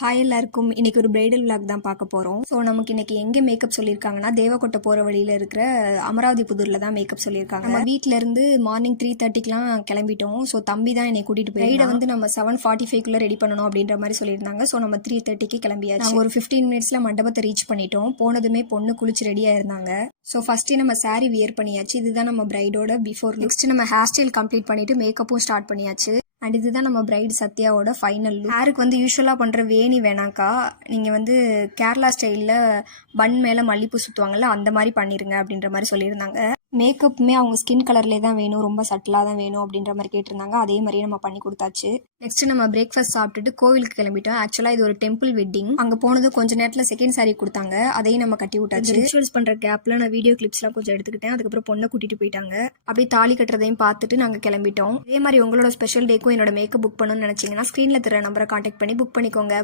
Hi எல்லாருக்கும் இன்னைக்கு ஒரு பிரைடல் விளாக் தான் பார்க்க போகிறோம். ஸோ நமக்கு இன்னைக்கு எங்கே மேக்கப் சொல்லியிருக்காங்கன்னா தேவக்கோட்டை போகிற வழியில் இருக்கிற அமராவதி புதூரில் தான் மேக்கப் சொல்லியிருக்காங்க. நம்ம வீட்டிலேருந்து மார்னிங் 3:30க்குலாம் கிளம்பிட்டோம். ஸோ தம்பி தான் என்னை கூட்டிகிட்டு போய் ரைடை வந்து நம்ம 7:45க்குள்ளே ரெடி பண்ணணும் அப்படின்ற மாதிரி சொல்லியிருந்தாங்க. ஸோ நம்ம 3:30க்கு கிளம்பியாச்சு. ஒரு 15 மினிட்ஸில் மண்டபத்தை ரீச் பண்ணிட்டோம். போனதுமே பொண்ணு குளிச்சு ரெடியாக இருந்தாங்க. ஸோ ஃபஸ்ட்டு நம்ம சாரீ வியர் பண்ணியாச்சு. இதுதான் நம்ம பிரைடோட பிஃபோர். நெக்ஸ்ட் நம்ம ஹேர் ஸ்டைல் கம்ப்ளீட் பண்ணிட்டு மேக்கப்பும் ஸ்டார்ட் பண்ணியாச்சு. அண்ட் இதுதான் நம்ம பிரைட் சத்யாவோட ஃபைனல் லுக். ஹேருக்கு வந்து யூஸ்வலாக பண்ணுற வேணி வேணாக்கா, நீங்கள் வந்து கேரளா ஸ்டைலில் பன் மேலே மல்லிப்பூ சுற்றுவாங்கல்ல அந்த மாதிரி பண்ணிடுங்க அப்படின்ற மாதிரி சொல்லியிருந்தாங்க. மேக்கப்புமே அவங்க ஸ்கின் கலர்லேயே தான் வேணும், ரொம்ப சட்டிலாக தான் வேணும் அப்படின்ற மாதிரி கேட்டிருந்தாங்க. அதே மாதிரியே நம்ம பண்ணி கொடுத்தாச்சு. நெக்ஸ்ட் நம்ம பிரேக்ஃபாஸ்ட் சாப்பிட்டுட்டு கோவிலுக்கு கிளம்பிட்டோம். ஆக்சுவலாக இது ஒரு டெம்பிள் வெட்டிங். அங்கே போனது கொஞ்ச நேரத்தில் செகண்ட் சாரி கொடுத்தாங்க, அதையும் நம்ம கட்டி விட்டாச்சு. ரிச்சுவல்ஸ் பண்ணுற கேப்பில் நான் வீடியோ கிளிப்ஸ்லாம் கொஞ்சம் எடுத்துக்கிட்டேன். அதுக்கப்புறம் பொண்ணை கூட்டிகிட்டு போயிட்டாங்க. அப்படியே தாலி கட்டுறதையும் பார்த்துட்டு நாங்கள் கிளம்பிட்டோம். இதே மாதிரி உங்களோட ஸ்பெஷல் டேக்கும் என்னோட மேக்கப் புக் பண்ணணும்னு நினச்சிங்கன்னா ஸ்க்ரீனில் தர நம்பரை கான்டாக்ட் பண்ணி புக் பண்ணிக்கோங்க.